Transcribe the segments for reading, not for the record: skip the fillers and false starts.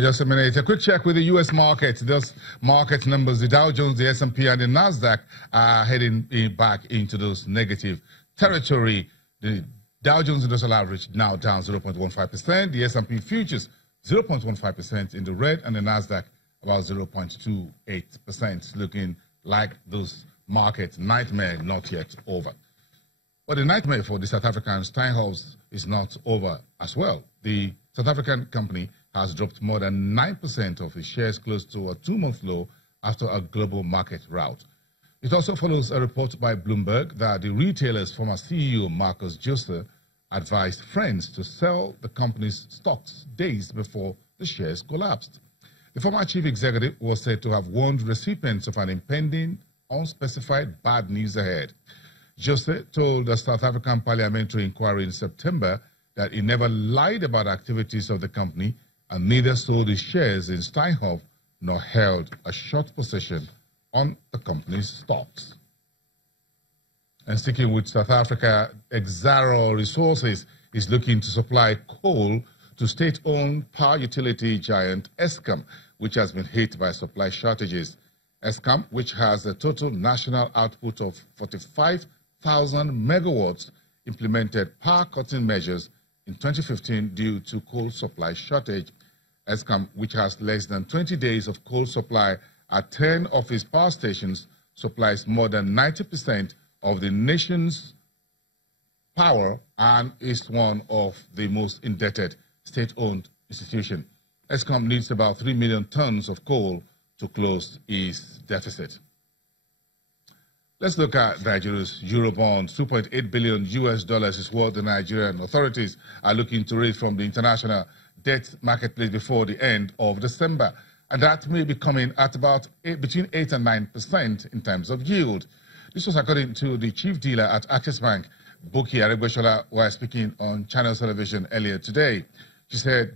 Just a minute. A quick check with the U.S. market. Those market numbers, the Dow Jones, the S&P, and the NASDAQ are heading back into those negative territory. The Dow Jones Industrial Average now down 0.15%. The S&P futures 0.15% in the red, and the NASDAQ about 0.28%. Looking like those market nightmare not yet over. But the nightmare for the South African Steinhoff is not over as well. The South African company has dropped more than 9% of its shares, close to a 2-month low after a global market rout. It also follows a report by Bloomberg that the retailer's former CEO, Marcus Joseph, advised friends to sell the company's stocks days before the shares collapsed. The former chief executive was said to have warned recipients of an impending, unspecified bad news ahead. Joseph told the South African parliamentary inquiry in September that he never lied about activities of the company and neither sold his shares in Steinhoff nor held a short position on the company's stocks. And sticking with South Africa, EXXARO Resources is looking to supply coal to state-owned power utility giant ESKOM, which has been hit by supply shortages. ESKOM, which has a total national output of 45,000 megawatts, implemented power-cutting measures in 2015 due to coal supply shortage. ESKOM, which has less than 20 days of coal supply at 10 of its power stations, supplies more than 90% of the nation's power and is one of the most indebted state-owned institutions. ESKOM needs about 3 million tons of coal to close its deficit. Let's look at Nigeria's Eurobond. $2.8 billion is what the Nigerian authorities are looking to raise from the international debt marketplace before the end of December. And that may be coming at about between 8 and 9% in terms of yield. This was according to the chief dealer at Access Bank, Buki Aregbesola, while speaking on Channel Television earlier today. She said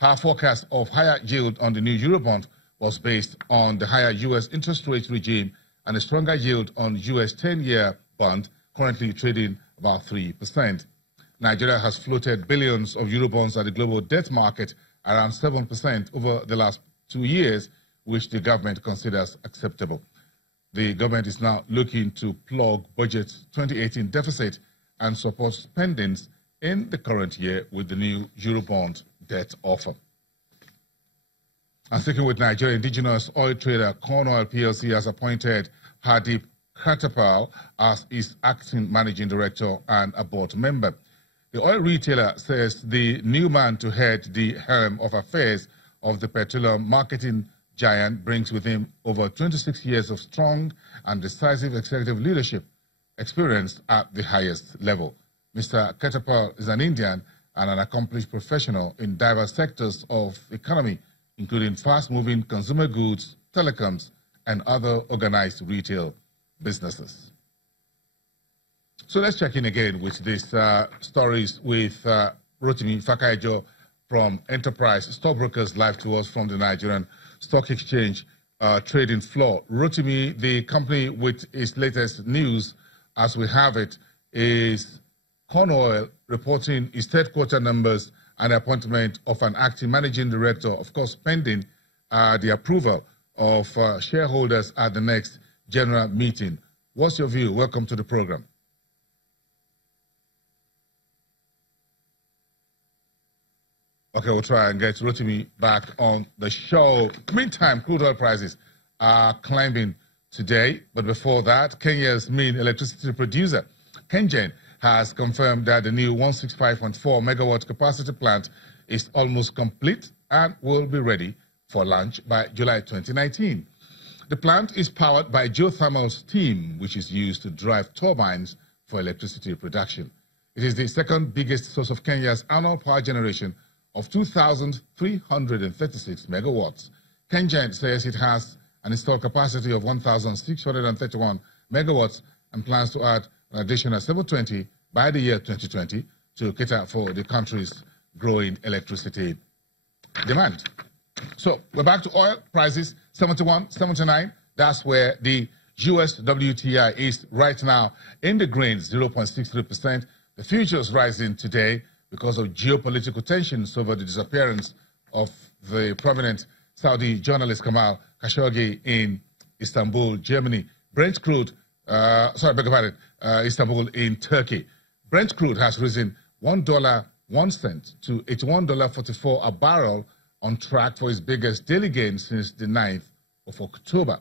her forecast of higher yield on the new Eurobond was based on the higher U.S. interest rate regime and a stronger yield on U.S. 10-year bond, currently trading about 3%. Nigeria has floated billions of Eurobonds at the global debt market, around 7% over the last 2 years, which the government considers acceptable. The government is now looking to plug budget's 2018 deficit and support spendings in the current year with the new Eurobond debt offer. And sticking with Nigeria, indigenous oil trader Corn Oil PLC has appointed Hardip Khatapal as its acting managing director and a board member. The oil retailer says the new man to head the helm of affairs of the petroleum marketing giant brings with him over 26 years of strong and decisive executive leadership experience at the highest level. Mr. Khatapal is an Indian and an accomplished professional in diverse sectors of economy, including fast-moving consumer goods, telecoms, and other organized retail businesses. So let's check in again with these stories with Rotimi Fakaijo from Enterprise Stockbrokers, live to us from the Nigerian Stock Exchange trading floor. Rotimi, the company with its latest news, as we have it, is Corn Oil reporting its third quarter numbers and the appointment of an acting managing director, of course, pending the approval of shareholders at the next general meeting. What's your view? Welcome to the program. Okay, we'll try and get Rotimi back on the show. Meantime, crude oil prices are climbing today. But before that, Kenya's main electricity producer, KenGen, has confirmed that the new 165.4 megawatt capacity plant is almost complete and will be ready for launch by July 2019. The plant is powered by geothermal steam, which is used to drive turbines for electricity production. It is the second biggest source of Kenya's annual power generation of 2,336 megawatts. KenGen says it has an installed capacity of 1,631 megawatts and plans to add an additional 720 by the year 2020 to cater for the country's growing electricity demand. So we're back to oil prices, 71, 79. That's where the US WTI is right now in the green, 0.63%. The futures rising today because of geopolitical tensions over the disappearance of the prominent Saudi journalist Kamal Khashoggi in Istanbul, Germany. Brent crude, Istanbul in Turkey. Brent crude has risen $1.01 to $81.44 a barrel, on track for its biggest daily gain since the 9th of October.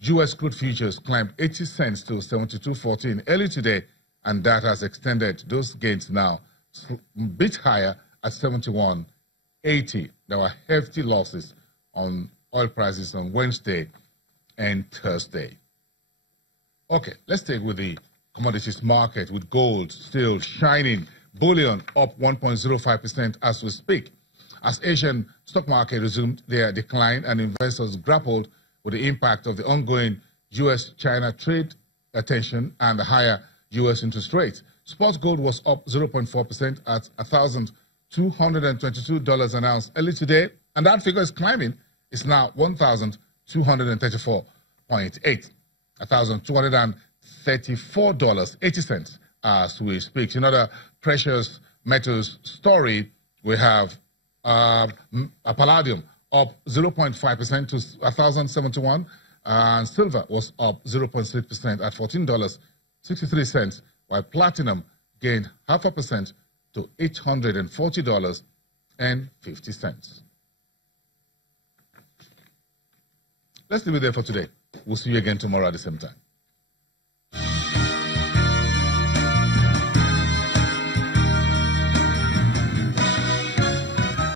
U.S. crude futures climbed 80 cents to 72.14 early today, and that has extended those gains now a bit higher at 71.80. There were hefty losses on oil prices on Wednesday and Thursday. Okay, let's take with the commodities market, with gold still shining, bullion up 1.05% as we speak, as Asian stock market resumed their decline and investors grappled with the impact of the ongoing U.S.-China trade tension and the higher U.S. interest rates. Spot gold was up 0.4% at $1,222 an ounce early today, and that figure is climbing. It's now $1,234.8, $1,234.80 as we speak. In other precious metals story, we have palladium up 0.5% to $1,071, and silver was up 0.6% at $14.63, while platinum gained 0.5% to $840.50. Let's leave it there for today. We'll see you again tomorrow at the same time.